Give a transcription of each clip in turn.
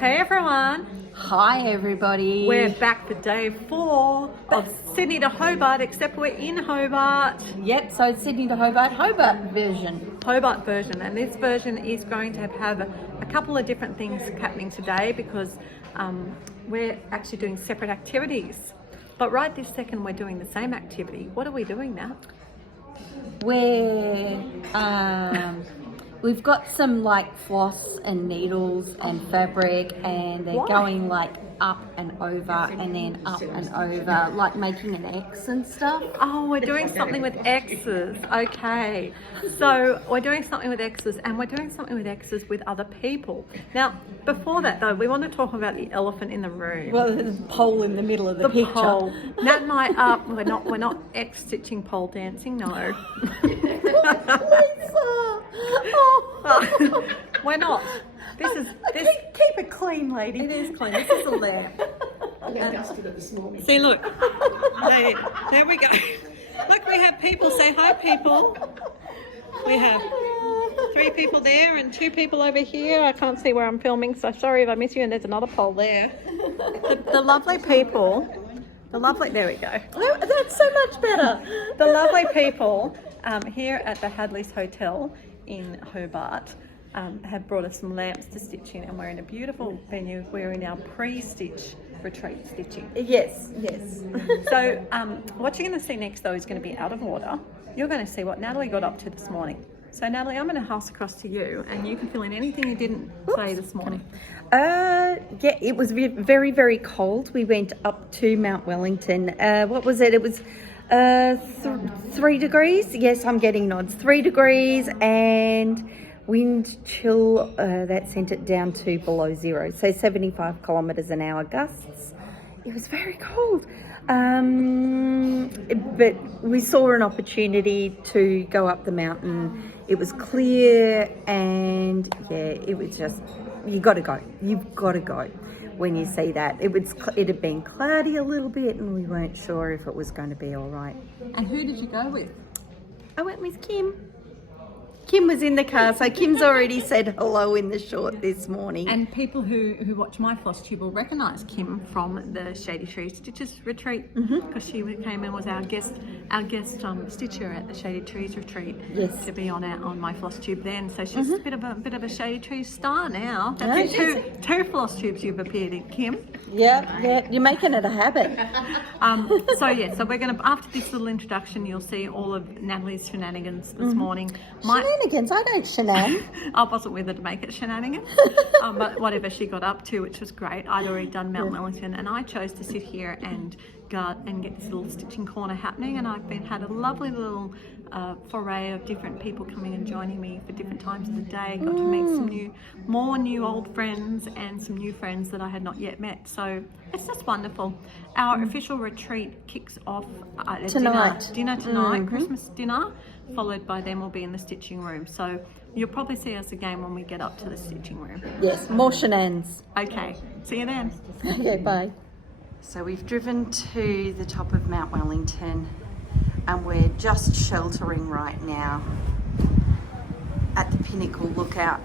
Hey everyone, Hi everybody. we're back for day 4 of Sydney to Hobart, except we're in Hobart. Yep, so it's Sydney to Hobart version. Hobart version, and this version is going to have a couple of different things happening today because we're actually doing separate activities. But right this second we're doing the same activity. What are we doing now? We've got some like floss and needles and fabric, and they're Why? going like up and over and then up and over, like making an X and stuff. Oh, we're doing something with X's. Okay. So we're doing something with X's, and we're doing something with X's with other people. Now, before that though, we want to talk about the elephant in the room. Well, there's a pole in the middle of the picture. Pole. Nat and I we're not X stitching pole dancing, no. We're not. This Keep it clean, lady. it is clean. This is all there. See, look. There we go. Look, we have people. Say hi, people. We have 3 people there and 2 people over here. I can't see where I'm filming, so sorry if I miss you. And there's another pole there. The lovely people. There we go. Oh, that's so much better. The lovely people here at the Hadley's Hotel in Hobart have brought us some lamps to stitch in, and we're in a beautiful venue. We're in our pre-stitch retreat stitching. Yes. So what you're going to see next though is going to be out of order. You're going to see what Natalie got up to this morning. So Natalie, I'm going to pass across to you, and you can fill in anything you didn't say this morning. Yeah, it was very, very cold. We went up to Mount Wellington. What was it? It was 3 degrees. Yes, I'm getting nods. 3 degrees and wind chill that sent it down to below 0. So 75 kilometres an hour gusts. It was very cold. But we saw an opportunity to go up the mountain. It was clear, and yeah, it was just, you've got to go when you see that. It had been cloudy a little bit, and we weren't sure if it was going to be all right. And who did you go with? I went with Kim. Kim was in the car, so Kim's already said hello in the short this morning. And people who watch my Flosstube will recognise Kim from the Shady Trees Stitches retreat, because she came and was our guest stitcher at the Shady Trees retreat. Yes. To be on my Flosstube then, so she's a bit of a Shady Trees star now. Oh, That's yes. two Flosstubes you've appeared in, Kim. Yeah, you're making it a habit. So we're going to, after this little introduction, you'll see all of Natalie's shenanigans this morning. Shenanigans, I don't shenan. I wasn't with her to make it shenanigans, but whatever she got up to, which was great. I'd already done Mount Wellington, and I chose to sit here and get this little stitching corner happening, and I've had a lovely little foray of different people coming and joining me for different times of the day. Got to meet some more new old friends and some new friends that I had not yet met. So it's just wonderful. Our official retreat kicks off at dinner tonight, Christmas dinner, followed by then we'll be in the stitching room. So you'll probably see us again when we get up to the stitching room. Yes, more shenanigans. Okay, see you then. Okay, bye. So we've driven to the top of Mount Wellington, and we're just sheltering right now at the Pinnacle Lookout,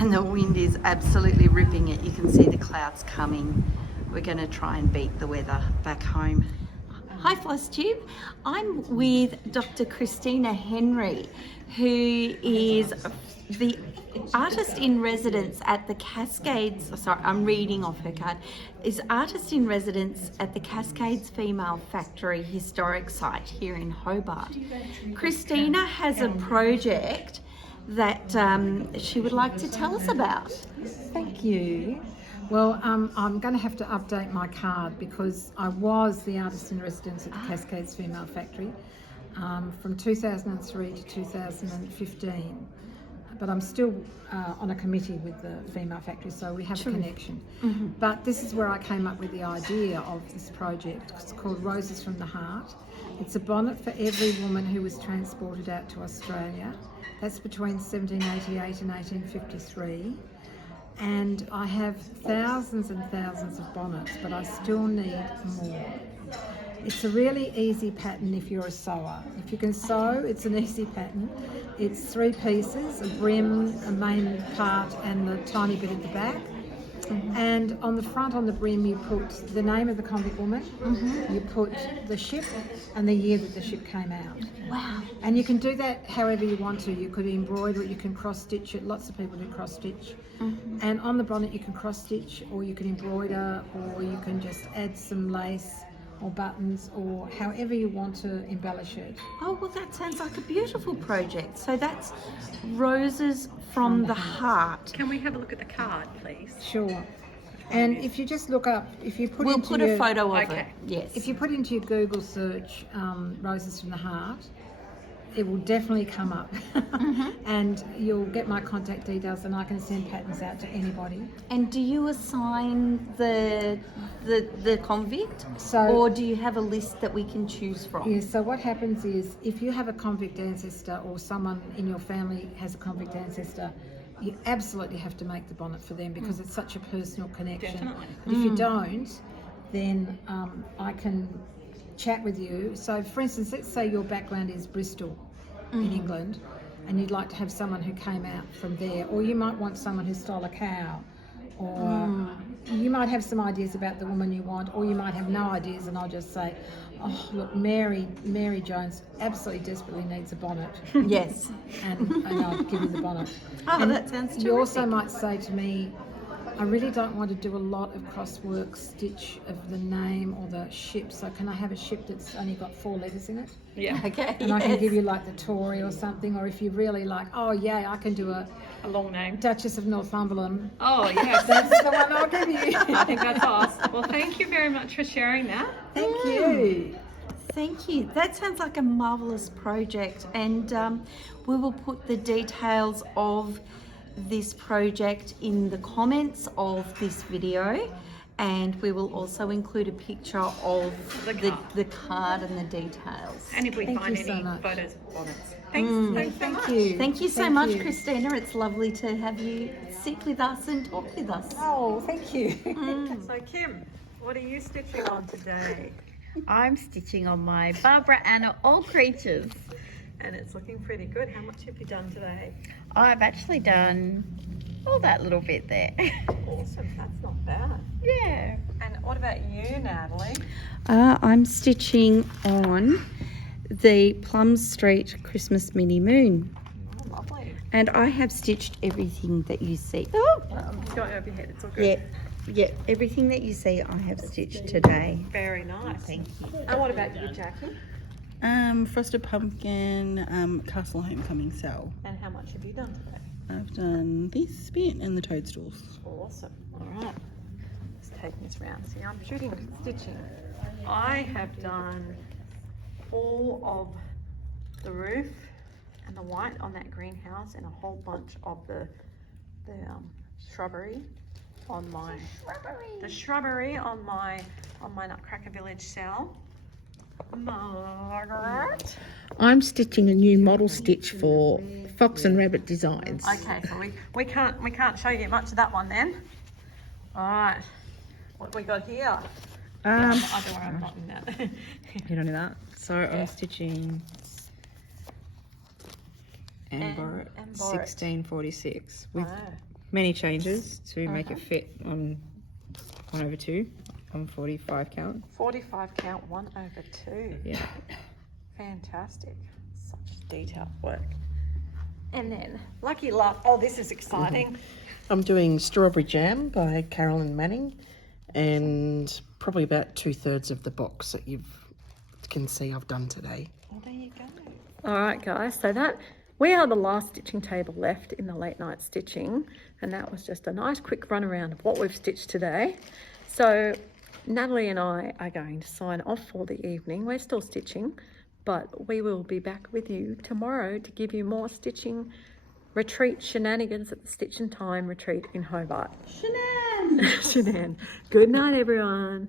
and the wind is absolutely ripping it. You can see the clouds coming. We're going to try and beat the weather back home. Hi Flosstube, I'm with Dr. Christina Henry, who is the artist in residence at the Cascades, I'm reading off her card, is artist in residence at the Cascades Female Factory Historic Site here in Hobart. Christina has a project that she would like to tell us about. Thank you. Well, I'm going to have to update my card because I was the artist in residence at the Cascades Female Factory from 2003 to 2015. But I'm still on a committee with the Female Factory, so we have a connection. But this is where I came up with the idea of this project. It's called Roses from the Heart. It's a bonnet for every woman who was transported out to Australia. That's between 1788 and 1853. And I have thousands and thousands of bonnets, but I still need more. It's a really easy pattern if you're a sewer. If you can sew, it's an easy pattern. It's 3 pieces, a brim, a main part, and the tiny bit at the back. And on the front, on the brim, you put the name of the convict woman, you put the ship and the year that the ship came out. Wow. And you can do that however you want to. You could embroider it, you can cross stitch it. Lots of people do cross stitch. And on the bonnet you can cross stitch, or you can embroider, or you can just add some lace or buttons, or however you want to embellish it. Oh, well, that sounds like a beautiful project. So that's Roses from the Heart. Can we have a look at the card, please? Sure. And if you just look up, if you put We'll into put your, a photo of Okay. it. Yes. if you put into your Google search Roses from the Heart, it will definitely come up. And you'll get my contact details, and I can send patterns out to anybody. And do you assign the convict, So- or do you have a list that we can choose from? Yeah, so what happens is, if you have a convict ancestor, or someone in your family has a convict ancestor, you absolutely have to make the bonnet for them, because it's such a personal connection. Definitely. But if you don't, then I can chat with you. So for instance, let's say your background is Bristol in England, and you'd like to have someone who came out from there, or you might want someone who stole a cow, or you might have some ideas about the woman you want, or you might have no ideas, and I'll just say, oh look, Mary Jones absolutely desperately needs a bonnet. Yes. and I'll give you the bonnet. Oh, And that sounds terrific. you also might say to me, I really don't want to do a lot of crosswork stitch of the name or the ship, so can I have a ship that's only got 4 letters in it? Yeah. Okay. And I can yes. give you like the Tory or something, or if you really like, oh yeah, I can do a A long name. Duchess of Northumberland. Oh, yes. That's the one I'll give you. I think that's awesome. Well, thank you very much for sharing that. Thank you. Thank you. That sounds like a marvellous project, and we will put the details of this project in the comments of this video, and we will also include a picture of the card and the details. And if we Thank find you so any much. photos of bonnets. Thanks so Thank much. you. Thank you so Thank much, you. Christina. It's lovely to have you sit with us and talk with us. Oh, thank you. So Kim, what are you stitching on today? I'm stitching on my Barbara Anna All Creatures. And it's looking pretty good. How much have you done today? I've actually done all that little bit there. Awesome, that's not bad. Yeah. And what about you, Natalie? I'm stitching on the Plum Street Christmas Mini Moon, Oh, lovely. and I have stitched everything that you see. Oh, It's going over your head, it's all good. yeah, everything that you see I have stitched today. Very nice. Thank you. And what about you, Jackie? Frosted pumpkin, castle homecoming cell. And how much have you done today? I've done this bit and the toadstools. Awesome. All right. Let's take this round. See, I'm shooting stitching. I have done all of the roof and the white on that greenhouse, and a whole bunch of the shrubbery on my shrubbery on my Nutcracker Village cell. Margaret. I'm stitching a new model stitch for Fox and Rabbit Designs. Okay, so we can't show you much of that one then. All right, what have we got here? I don't worry, I'm not in that. You don't do that. So I'm stitching Amber And 1646 with Oh. many changes to make it fit on 1/2 on 45 count. 45 count, 1/2. Yeah. Fantastic. Such detailed work. And then, Lucky Love. Oh, this is exciting. I'm doing Strawberry Jam by Carolyn Manning, and probably about 2/3 of the box that you can see I've done today. Well, there you go. All right, guys. So that we are the last stitching table left in the late night stitching, and that was just a nice quick run around of what we've stitched today. So Natalie and I are going to sign off for the evening. We're still stitching, but we will be back with you tomorrow to give you more stitching retreat shenanigans at the Stitch and Time retreat in Hobart. Shenan! Shenan. Good night, everyone.